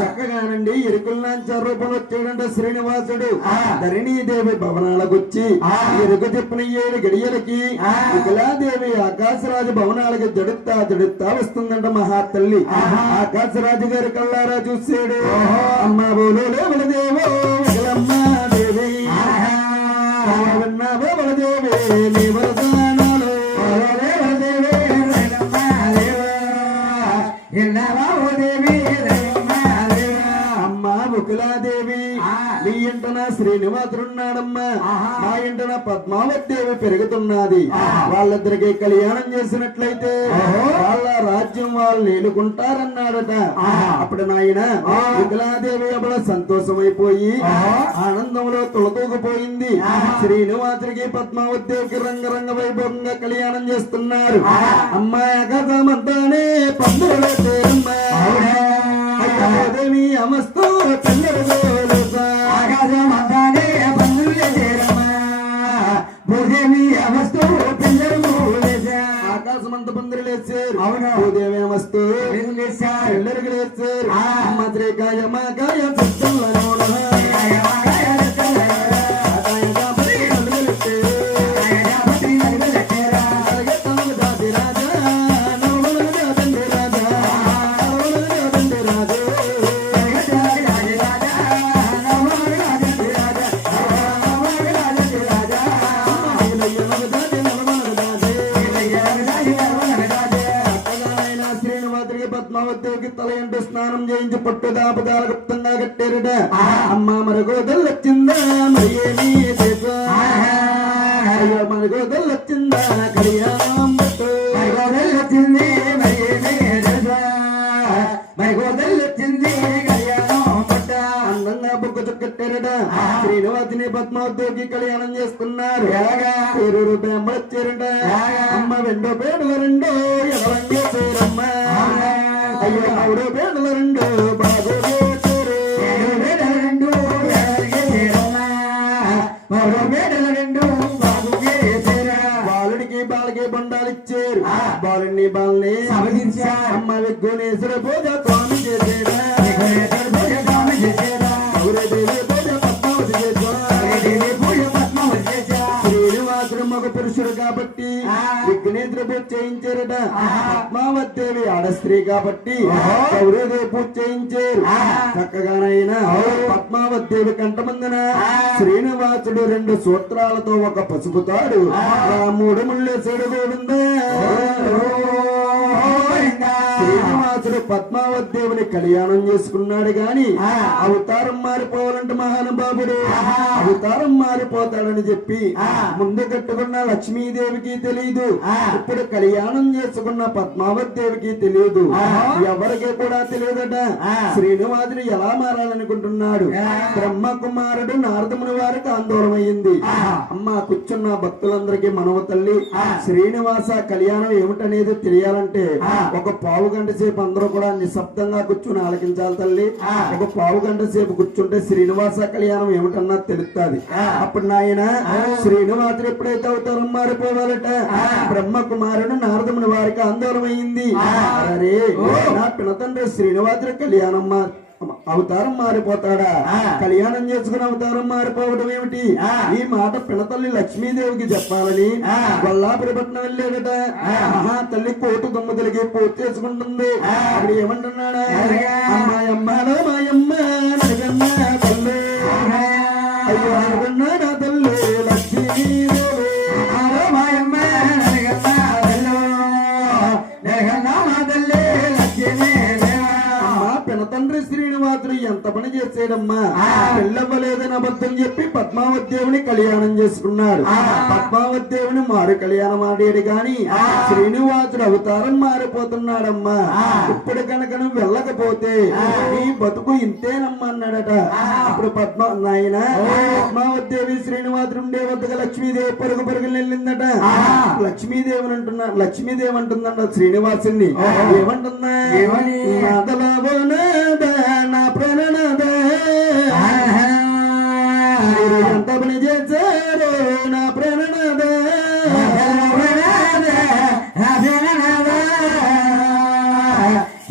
చక్కగానండి ఎరుకుల్లాంచ రూపంలో వచ్చాడంట శ్రీనివాసుడు ధరణీదేవి భవనాలకు వచ్చి ఎరుకు చెప్పిన 7 గడియలకి వికలాదేవి ఆకాశరాజు భవనాలకి జడుత్తా వస్తుందంట మహాతల్లి. ఆకాశరాజు గారి కల్లారా చూసాడు. అమ్మ బోలో బలదేవో వికలమ్మ దేవి విన్నావో బలదేవి నీ వరదానాలు అమ్మా బుకులాదేవి నీ ఇంటన శ్రీనివాసుడున్నాడమ్మా, మా ఇంటన పద్మావతిదేవి పెరుగుతున్నది. వాళ్ళిద్దరికి కళ్యాణం చేసినట్లయితే వాళ్ళ రాజ్యం వాళ్ళు నేలుకుంటారన్నాడట. అప్పుడు నాయన బుకులాదేవి అప్పుడు సంతోషమైపోయి ఆనందంలో తొలతూగిపోయింది. శ్రీనివాసుడికి పద్మావతిదేవికి రంగరంగ వైభవంగా కళ్యాణం చేస్తున్నారు. అమ్మాయి ఆకాశమంతానే పందులు దేవి అమస్తూ ఆకాశమంతానే పందులు చేరమ్మా భూదేవి అమస్తూ ఆకాశమంత పందులు లేచారు. అవును భూదేవి అమస్తూ పిల్లరికి లేచారు. అమ్మ శ్రీకాయ మాకాయ పద్మావతికి తల ఎంట స్నానం చేయించి పట్టుదాపదాల గుప్తంగా కట్టారట. అమ్మ మరగోదలు వచ్చిందా మరి ఏమీ మరగోదలు వచ్చిందా కళ్యాణం మరగోదలు వచ్చింది మరి ఏమీ మరగోదలు వచ్చింది కళ్యాణం పట్ట అందంగా బొక్క చుక్కట్టారట. శ్రీనివాసిని పద్మావతికి కళ్యాణం చేస్తున్నారు. రూపాయలు వచ్చారట. అమ్మ రెండో పేడల రెండో ఎవరంగా పేరమ్మ అయ్యో 3 పేడల రెండు బాగు బాలుడికి బాలకి బండాలు ఇచ్చారు. బాలుడిని బాలని అమ్మ విఘ్నేశ్వర పూజ స్వామి చేసేదా శ్రీనివాసుడు మగ పురుషుడు కాబట్టి విఘ్నేశ్వర పూజ చేయించారట. పద్మావతిదేవి ఆడస్త్రీ కాబట్టి గౌరీదేవి పూజ చేయించారు. చక్కగానైనా పద్మావతిదేవి కంటమందున శ్రీనివాసుడు 2 సూత్రాలతో ఒక పసుపు తాడు 3 ముళ్ళు చెడుగోడుందా. శ్రీనివాసుడు పద్మావతిదేవిని కళ్యాణం చేసుకున్నాడు గాని అవతారం మారిపోవాలంటే మహానుభావుడు అవతారం మారిపోతాడని చెప్పి ముందు కట్టుకున్న లక్ష్మీదేవికి తెలియదు. ఇప్పుడు కళ్యాణం చేసుకున్న పద్మావతిదేవికి తెలియదు. ఎవరికి కూడా తెలియదట శ్రీనివాసుడు ఎలా మారాలనుకుంటున్నాడు. బ్రహ్మ కుమారుడు నారదముని వారికి ఆందోళనమైంది. అమ్మ కూర్చున్న భక్తులందరికీ మనవ తల్లి శ్రీనివాస కళ్యాణం ఏమిటనేది తెలియాలంటే ఒక పావు గంట సేపు అందరూ కూడా నిశ్శబ్దంగా కూర్చుని ఆలకించాలి తల్లి. ఒక పావు గంట సేపు కూర్చుంటే శ్రీనివాస కళ్యాణం ఏమిటన్నా తెలుస్తుంది. అప్పుడు నాయన శ్రీనివాసుడు ఎప్పుడైతే అవతారం మారిపోవాలట బ్రహ్మ కుమారుడు నారదముని వారికి ఆందోళనమైంది. అరే నా పినతండ్రి శ్రీనివాసుడు కళ్యాణం అవతారం మారిపోతాడా, కళ్యాణం చేసుకుని అవతారం మారిపోవడం ఏమిటి? ఈ మాట పినతల్లి లక్ష్మీదేవికి చెప్పాలని గొల్లాపురి పట్నం వెళ్ళాడట. తల్లి కోటు దొమ్మతులకి పూర్తి చేసుకుంటుంది. అప్పుడు ఏమంటున్నాడా, అమ్మాయమ్మలో మాయమ్మ నరగమ్మ తల్లి అయ్యో నరగన్న నా తల్లి లక్ష్మీదేవి మాయమ్మ నరగమ్మ నరగన్న మా తల్లి లక్ష్మీదేవి. పినతండ్రి శ్రీనివాసుడు ఎంత పని చేసాడమ్మా, పెళ్ళవ్వలేదని అబద్ధం చెప్పి పద్మావతిదేవిని కళ్యాణం చేసుకున్నాడు. పద్మావతిదేవిని మారు కళ్యాణం ఆడాడు గాని శ్రీనివాసుడు అవతారం మారిపోతున్నాడమ్మా. ఇప్పుడు కనుక నువ్వు వెళ్ళకపోతే నీ బతుకు ఇంతేనమ్మా అన్నాడట. అప్పుడు నాయన పద్మావతిదేవి శ్రీనివాసుడు ఉండే వద్దగా లక్ష్మీదేవి పరుగు పరుగులు వెళ్ళిందట. లక్ష్మీదేవి అంటుందంట శ్రీనివాసుని. ఏమంటుందా, నా ప్రణనాద ఎంత పని చేశారు నా ప్రణనాద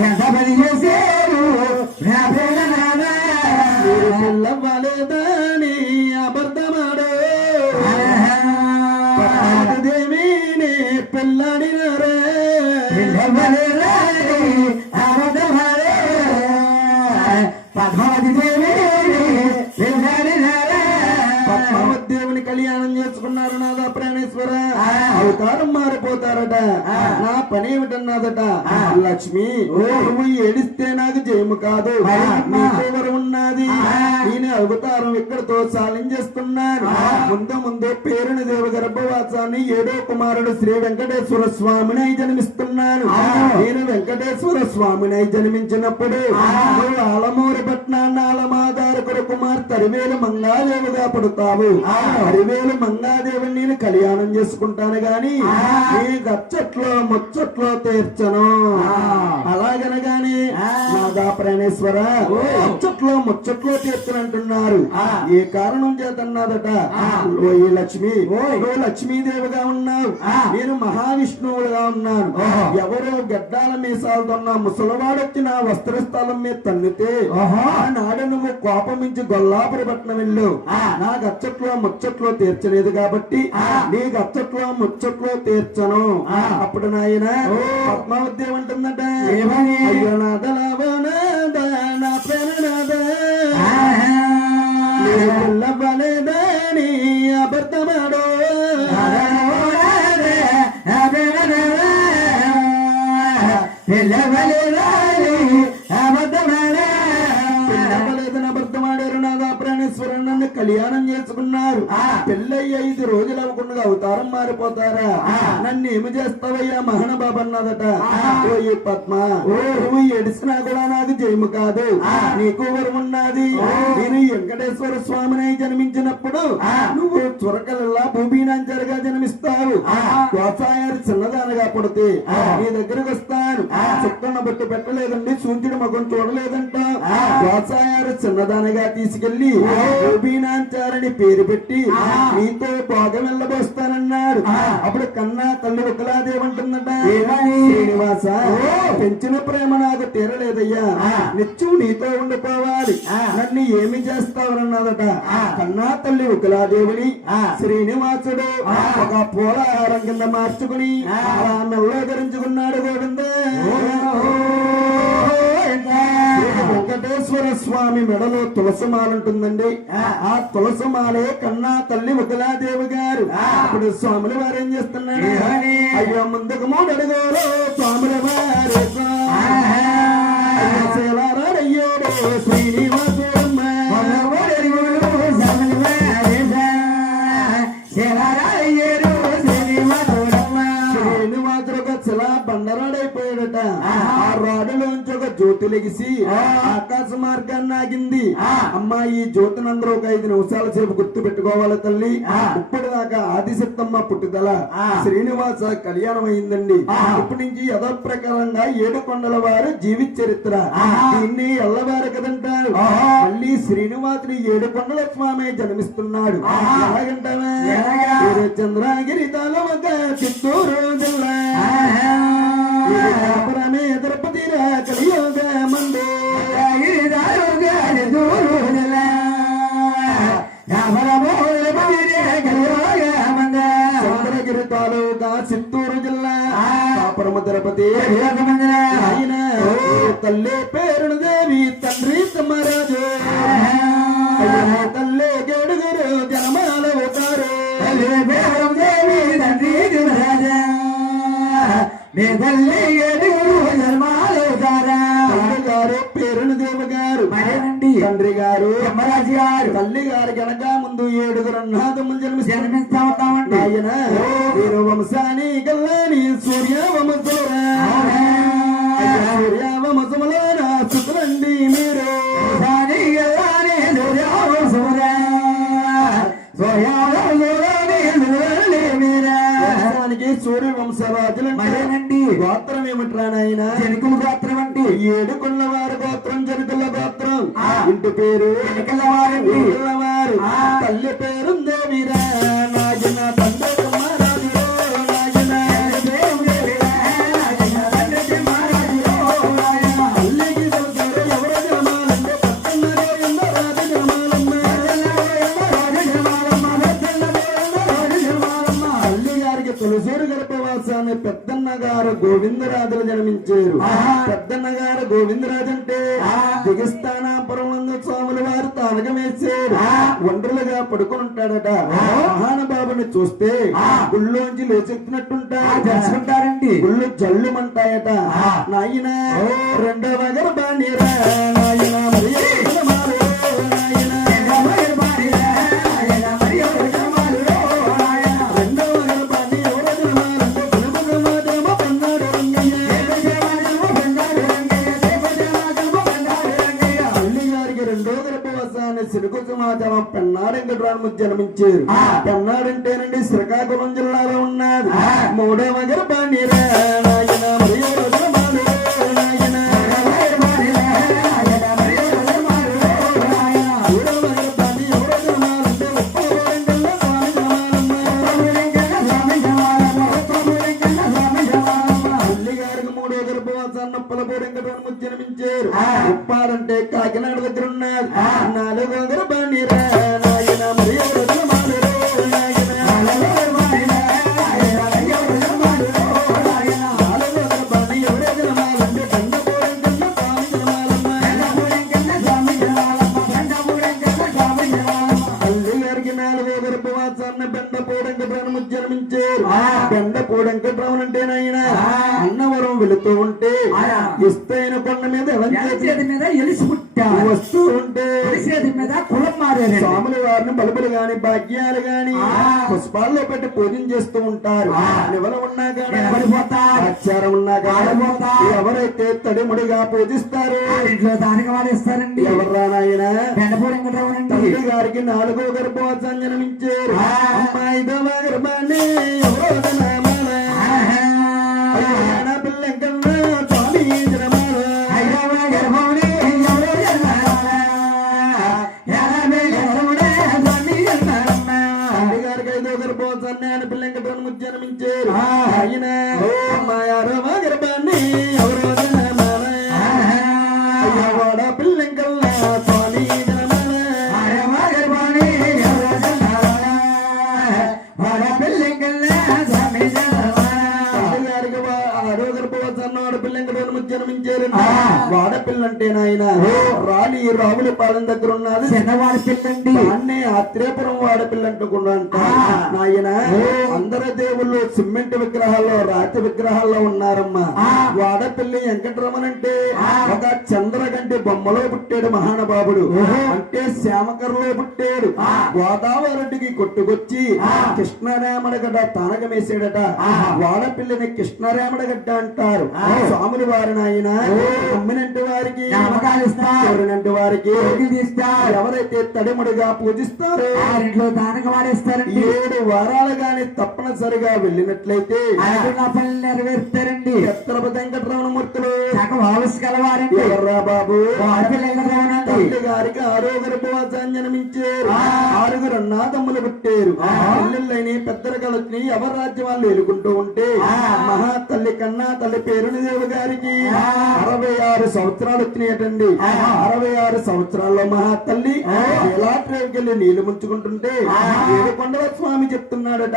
ఎంత పని చేశారు నా పిల్లనానా పిల్లవ్వలేదని అబద్ధమాడు దేవిని పిల్లడినరే పిల్లవ్వలేదని అబద్ధమాడే పద్మావతి దేవి పిల్లడినారే పద్మావతి దేవుని కళ్యాణం చేసుకున్నారు నాదా ప్రాణేశ్వర అవతారం మారిపోతారట నా పని ఏమిటన్నదట లక్ష్మి నువ్వు ఏడిస్తే నాకు జయము కాదు నీకెవరు ఉన్నది నేను అవతారం ఇక్కడతో సాలించేస్తున్నాను ముందు ముందు పేరుని దేవ గర్భవాసాన్ని 7వ కుమారుడు శ్రీ వెంకటేశ్వర స్వామిని జన్మిస్తున్నాను నేను వెంకటేశ్వర స్వామిని జన్మించినప్పుడు నువ్వు ఆలమూరు పట్నాన్ని ఆలమాదారకుడు కుమార్తె అరివేలు మంగాదేవిగా పడతావు అరివేలు మంగాదేవిని నేను కళ్యాణం చేసుకుంటాను గాని నీ గచ్చట్లో ముచ్చట్లో తీర్చను అలాగనగానే నాదా ప్రాణేశ్వర గచ్చట్లో ముచ్చట్లో తీర్చనంటున్నారు ఏ కారణం చేతన్నాదట ఓ ఈ లక్ష్మి ఓ లక్ష్మీదేవిగా ఉన్నావు నేను మహావిష్ణువుడుగా ఉన్నాను ఎవరో గడ్డాల మీసాలతో ఉన్న ముసలివాడొచ్చి నా వస్త్రస్థలం మీద తన్నితే ఆనాడు నువ్వు కోపమించి గొల్లాపురి పట్నం వెళ్ళు నా గచ్చట్లో ముచ్చట్లో తీర్చలేదు కాబట్టి నీ గచ్చట్లో ముచ్చట్లో తీర్చను అప్పుడు నాయన పద్మావతి ఏమంటుందట అయ్యో నాదలావనాద నా ప్రణనాద పిల్లవ్వలేదని అబద్ధమాడో పిల్లవ్వలేదని అబద్ధమాడే పిల్లవ్వలేదని అబద్ధమాడారు నాదా ప్రాణేశ్వరుడు నన్ను కళ్యాణం చేసుకున్నారు పెళ్ళయ్యి 5 రోజులు అవ్వకుండా అవతారం మారిపోతారా నన్ను ఏమి చేస్తావయ్యా మహానుభాబు అన్నదట ఓ ఈ పద్మ నువ్వు ఏడిసినా కూడా నాకు జయము కాదు నీకు వరం ఉన్నది నేను వెంకటేశ్వర స్వామిని జన్మించినప్పుడు నువ్వు చురకలల్లా భూమినాంచరుగా జన్మిస్తావు వ్యవసాయాలు చిన్నదానగా పడితే నీ దగ్గరకు వస్తాను చుక్కన్న బట్టు పెట్టలేదండి సూర్యుడు మగం చూడలేదంట వ్యవసాయాలు చిన్నదానగా తీసుకెళ్లి భూమినాంచారని పేరు పెట్టి నీతో భోగం వెళ్ళబోస్తానన్నాడు అప్పుడు కన్నా తల్లి ఒకలాదేమంటుందట శ్రీనివాస పెంచిన ప్రేమ నాకు తీరలేదయ్యా నిత్యం నీతో ఉండిపోవాలి నన్ను ఏమి చేస్తావనన్నదట కన్నా తల్లి ఒకలాదేవిని శ్రీనివాసుడు ఒక పూలహారం కింద మార్చుకుని అలా మెల్ల ధరించుకున్నాడు గోవింద వెంకటేశ్వర స్వామి మెడలో తులసిమాల ఉంటుందండి ఆ తులసిమాలే కన్నా తల్లి ఒకలాదేవి గారు ఇప్పుడు స్వాముల వారు ఏం చేస్తున్నాడు అయ్యో ముందుకు 3 అడుగులు స్వాముల వారు అయ్యాడు శ్రీనివాసమ్మ బండరాడైపోయాడట ఆ రాడులోంచి ఒక జ్యోతి లెగిసి ఆకాశ మార్గాన్ని ఆగింది అమ్మా ఈ జ్యోతినందరూ ఒక 5 నిమిషాల సేపు గుర్తు పెట్టుకోవాలి తల్లి ఇప్పటిదాకా ఆదిశక్తమ్మ పుట్టుదల శ్రీనివాస కళ్యాణం అయిందండి ఇప్పటి నుంచి యథాప్రకారంగా 7 కొండల వారు జీవిత చరిత్ర దీన్ని ఎల్లవారు కదంటారు మళ్ళీ శ్రీనివాసుని 7 కొండల స్వామి జన్మిస్తున్నాడు ఎలాగంటావా చంద్రగిరి తాలూక చిత్తూరు జిల్లా తిరుపతి కలియోగ మందు చంద్రగిరి తాలూకా చిత్తూరు జిల్లా కాపురమ తిరుపతి ఆయన తల్లి పేరును దేవి తండ్రి తమ్మరాజు తల్లి 7గురు జనమాల అవుతారు గారు పేరును దేవ గారు తండ్రి గారు యమరాజు గారు తల్లి గారు గనక ముందు 7గురు అన్నాదములు జన్మిస్తా ఉంటామండి ఆయన వీరు వంశాని గల్లాని సూర్య వంశముల సుతులండి మీరు సూర్య వంశరాజులండి గోత్రం ఏమిట్రా నాయన జనకుల గోత్రం అంటే 7 కొన్న వారి గోత్రం జనకుల గోత్రం ఇంటి పేరు వారు తల్లి పేరు దేవిరా నాయన తండ్రి మహారాజు నాయన పెద్దన్న గారు గోవిందరాజులు జన్మించారు. పెద్దన్న గారు గోవిందరాజు అంటే దిగస్థానాపురం నందు స్వాముల వారు తానకం వేసారు. ఒండ్రులుగా పడుకుని ఉంటాడట. మహానుభావుని చూస్తే గుళ్ళోంచి లేచెత్తినట్టుంటారు. చేసుకుంటారండి. గుళ్ళు జల్లుమంటాయట. నాయన రెండవ గర్భానిరా నాయన మరి సిరుకు సమాచారం పెన్నాడు జన్మించారు. పెన్నాడంటేనండి శ్రీకాకుళం జిల్లాలో ఉన్నది. మూడవ గర్భాన్ని నాయన మరియు జన్మించారు. ఉప్పాడంటే కాకినాడ దగ్గర ఉన్నది. నాలుగో గర్భాన్ని నాయన మరియు జన్మించారు. బెండపూడి వెంకటరావు అంటే నాయన అన్నవరం వెళుతూ ఉంటే ఇస్తైన కొండ మీద ఎలిసి పుట్టారు. వస్తూ ఉంటే మీద కులం మారారు. స్వాముల వారిని బలుపులు గాని భాగ్యాలు గాని పుష్పాల్లో పెట్టి పూజన చేస్తూ ఉంటారు. ఎవరు ఉన్నా కానీ ఆచారం ఉన్నా కానీ ఎవరైతే తడిముడిగా పూజిస్తారు ఇంట్లో దానికి వాడేస్తారండి. ఎవర్రా నాయన బెండపూడి వెంకటరావు తండ్రి గారికి 4వ గర్భోత్సవం జన్మించారు. ఐదవ గర్భాన్ని పిల్లకన్నా స్వామి జనమాల పిల్లంకటను జన్మించారు. ఆయన అమ్మాయారవ గర్భాన్ని ఎవరో జనమాల పిల్లంకల్లా స్వామి జనమాల జన్మించారు. వాడపిల్ల అంటే నాయన రాణి రాముల పాలెం దగ్గర ఉన్నది చిన్నవాడి పిల్లండి. అన్నే ఆత్రేయపురం వాడపిల్ల అంటుకున్నంట. నాయన అందరు దేవుళ్ళు సిమెంట్ విగ్రహాల్లో రాతి విగ్రహాల్లో ఉన్నారమ్మా. వాడపిల్లి వెంకటరమణ అంటే ఒక చంద్రగంటి బొమ్మలో పుట్టాడు మహానుభావుడు. అంటే శ్యామకర్లో పుట్టాడు. గోదావరికి కొట్టుకొచ్చి కృష్ణరామణ గడ్డ తానకమేసాడట. వాడపిల్లిని కృష్ణరామణ గడ్డ అంటారు. స్వాములు వారి నాయన అమ్మినంటి వారికి ఎవరినంటి వారికి ఎవరైతే తడిముడిగా పూజిస్తారో ఇంట్లో దానికి వాడేస్తారండి. 7 వారాలు గాని తప్పనిసరిగా వెళ్ళినట్లయితే పనులు నెరవేరుతారండి. ఛత్రపతి వెంకటరమణమూర్తులు కలవారండి. ఎవర్రా బాబు వాడపిల్ల తల్లి గారికి 6వ గర్భవాసాన్ని జన్మించారు. 6గురు అన్నాదమ్ములు పుట్టారు. పిల్లలని పెద్దల కలకి ఎవరి రాజ్యం వాళ్ళు ఎలుకుంటూ ఉంటే మహా తల్లి కన్నా తల్లి పేరునిదేవి గారికి 66 సంవత్సరాలు వచ్చినాయటండి. 66 సంవత్సరాల్లో మహా తల్లి ఎలాట్రేవికెళ్ళి నీళ్లు ముంచుకుంటుంటే ఏడుకొండల స్వామి చెప్తున్నాడట.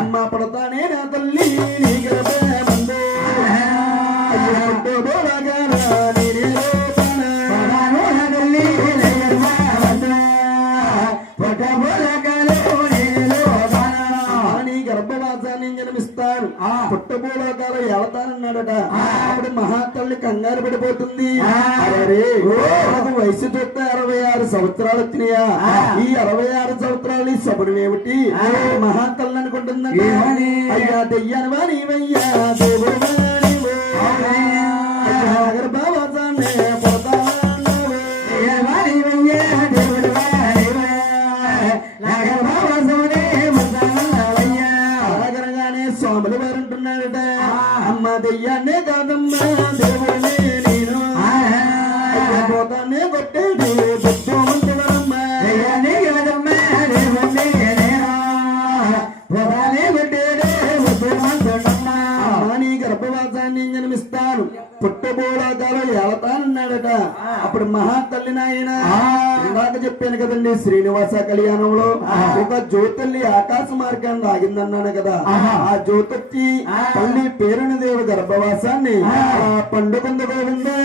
అమ్మ పడతానే నా తల్లి నీ గర్భే మందే గర్భవాసాన్ని జన్మిస్తాను. పుట్టబోలోకాలు ఎడతానన్నాడట. అప్పుడు మహాతల్లి కంగారు పడిపోతుంది. అరే నాకు వయసు చూస్తే 66 సంవత్సరాలు వచ్చినాయా? ఈ 66 సంవత్సరాలు సబుడు ఏమిటి? మహాతల్లి అనుకుంటుందండి. అయ్యా దెయ్యానివా నీవయ్యా దేవుడు గర్భవాసాన్ని స్వాములు వారు అంటున్నారట. అమ్మ దెయ్యాన్నే కాదమ్మా దేవుడే నేను పోతానే కొట్టేది బుద్ధమంటున్నారమ్మా. నీ గర్భవాసాన్ని రాజాన్ని జన్మిస్తాను పుట్టబోళాదాలో ఏళతానన్నాడట. అప్పుడు మహాతల్లి నాయన ఇందాక చెప్పాను కదండి శ్రీనివాస కళ్యాణంలో ఒక జ్యోతల్లి ఆకాశ మార్గాన్ని ఆగిందన్నాను కదా. ఆ జ్యోతకి తల్లి పేరుని దేవి గర్భవాసాన్ని పండుగ గోవిందా